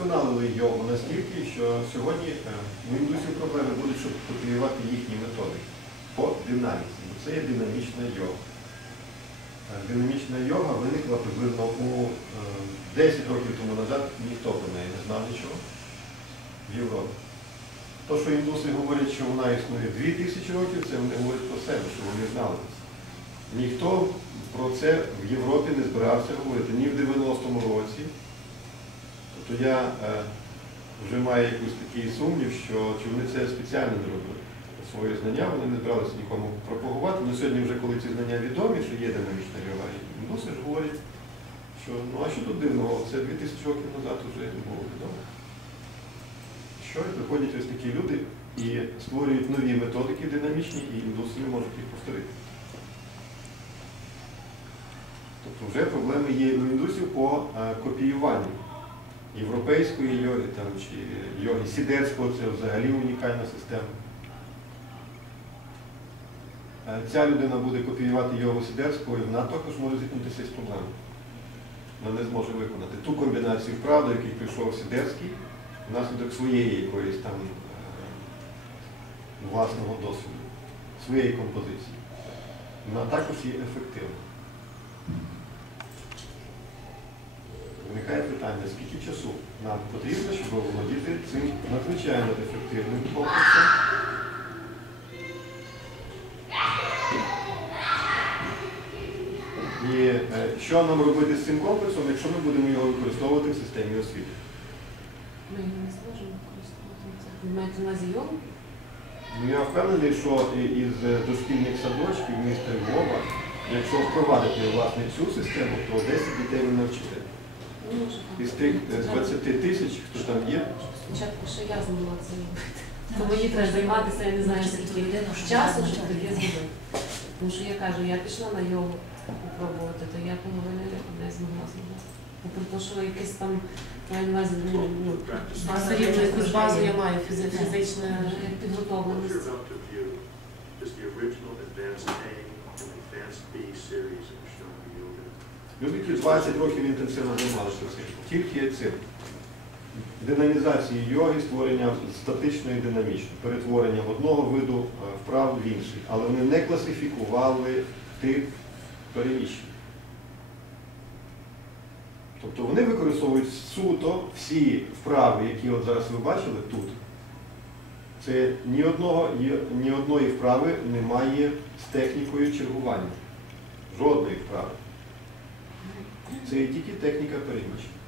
удосконалили йогу настільки, що сьогодні е, у індусів проблеми будуть, щоб копіювати їхні методи по динаміці. Це є динамічна йога. Е, Динамічна йога виникла приблизно у е, 10 років тому назад, ніхто про неї не знав нічого в Європі. То, що індуси говорять, що вона існує 2000 років, це вони говорять про себе, що вони знали. Ніхто про це в Європі не збирався говорити ні в 90-му році. Тобто я е, вже маю якийсь такий сумнів, що чи вони це спеціально не робили. Свої знання вони не збиралися нікому пропагувати. Ну сьогодні вже коли ці знання відомі, що є динамічна і індуси ж говорять, що ну а що тут дивного, це 2000 років назад вже було відомо. Що і приходять ось такі люди і створюють нові методики динамічні, і індуси не можуть їх повторити. Тобто вже проблеми є у індусів по е, копіюванню європейської йоги там, чи йоги сідерського, це взагалі унікальна система. Е, Ця людина буде копіювати йогу сідерського, і вона також може зіткнутися з проблемою. Вона не зможе виконати ту комбінацію вправ, до яких прийшов Сідерський, внаслідок своєї якоїсь там е, власного досвіду, своєї композиції. Вона також є ефективна. Питання, скільки часу нам потрібно, щоб володіти цим надзвичайно ефективним комплексом. І е, що нам робити з цим комплексом, якщо ми будемо його використовувати в системі освіти? Ми його не зможемо використовувати. Ви маєте на йогу? Ну, я впевнений, що із е, дошкільних садочків міста Львова, якщо впровадити власне цю систему, то 10 дітей ви навчите. Ну. Із тих е, 20 тисяч, хто там є, Спочатку ще я змогла це робити. То мені треба займатися, я не знаю, скільки часу, щоб тоді зробити. Тому що я кажу, я пішла на йогу попробувати, то я половини не змогла зробити. Попри те, що якесь там ну, ну, якусь базу я маю фізи- фізичну підготовленість. is the original Advanced A and Advanced B series of Ashtanga Люди, 20 років інтенсивно займалися цим. Тільки цим. Динамізації йоги, створення статичної і динамічної, перетворення одного виду е, вправ в інший. Але вони не класифікували тип переміщень. Тобто вони використовують суто всі вправи, які от зараз ви бачили тут. Це ні, одного, ні одної вправи немає з технікою чергування. Жодної вправи. Це і тільки техніка переміщення.